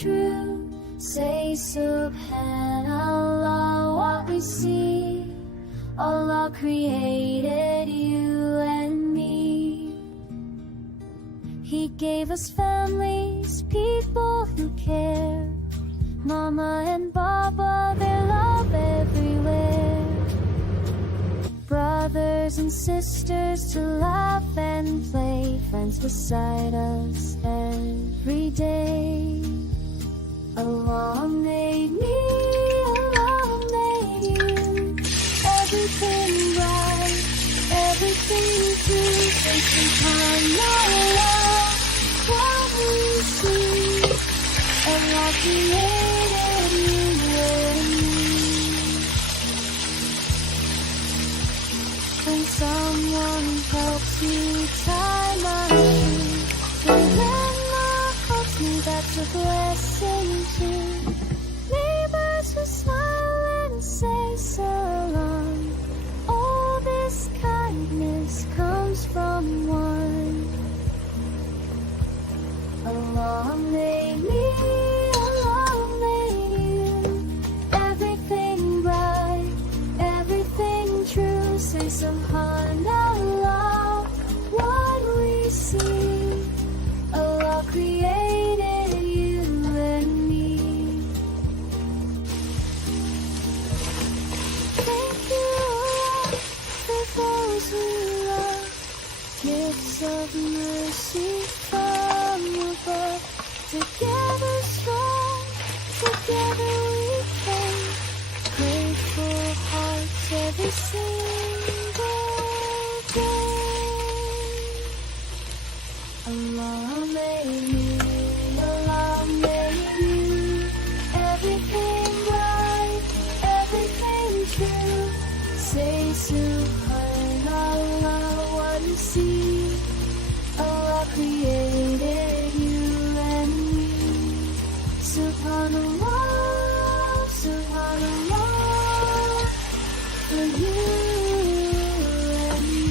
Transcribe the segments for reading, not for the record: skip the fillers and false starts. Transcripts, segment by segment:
true. Say Subhanallah, what we see. Allah created you and me. He gave us families, people who care. Mama and Baba, their love everywhere. Brothers and sisters to laugh and play. Friends beside us every day. Allah made me, Allah made you. Everything right, everything true. Say Subhanallah, what we see. Allah created you and me. When someone helps me tie my shoe, when grandma hugs me, that's a blessing too. Neighbors who smile and say salam. All this kindness comes from one. Allah made me, Allah made you. Everything right, everything true. Say Subhanallah, what we see. Allah created you and me. Thank you, Allah, for those we love. Gifts of mercy from above. Together strong, together we pray. Grateful hearts every single day. Allah made me, Allah made you. Everything right, everything true. Say Subhanallah, what you see. Allah created you and me. Subhanallah, Subhanallah, for you and me.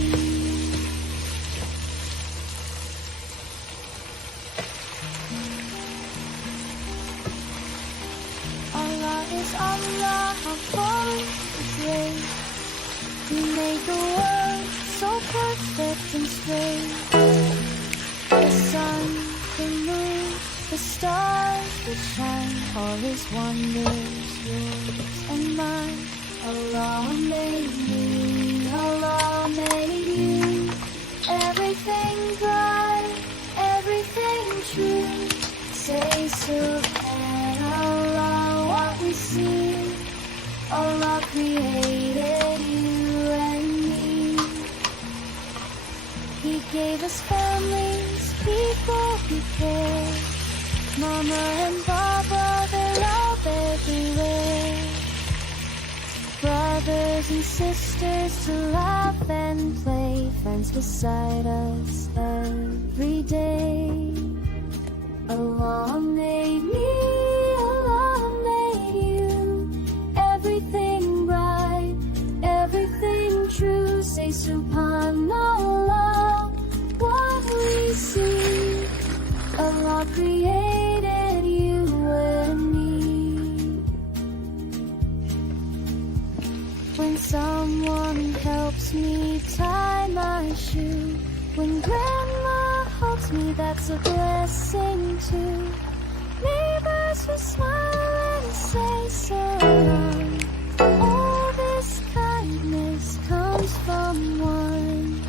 Allah is Allah, how far the great. He made the world so perfect and straight. The sun, the moon, the stars that shine, all His wonders, yours and mine. Allah made me, Allah made you. Everything bright, everything true. Say Subhanallah, what we see. Allah created you and me. He gave us families, people who care. Mama and Baba, their love everywhere. Brothers and sisters to laugh and play. Friends beside us every day. Allah made me, Allah made you. Everything right, everything true. Say Subhanallah, what we see. Allah created you and me. When someone helps me tie my shoe, when grandma hugs me, that's a blessing too. Neighbors who smile and say salam. All this kindness comes from one.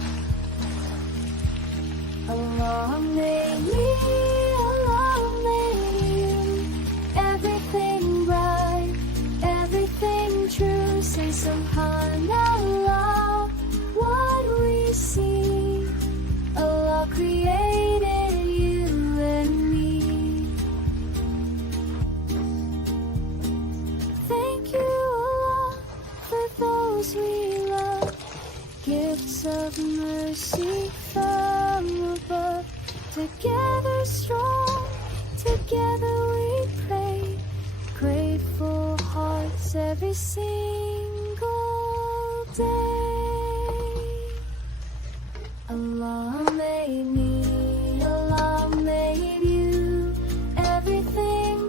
Allah made me, Allah made you. Everything right, everything true. Say Subhanallah, what we see. Allah created you and me. Thank you, Allah, for those we love. Gifts of mercy from above. Together strong, together we pray. Grateful hearts every single day. Allah made me, Allah made you. Everything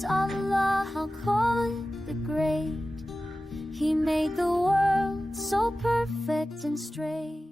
is Allah the Great. He made the world so perfect and straight.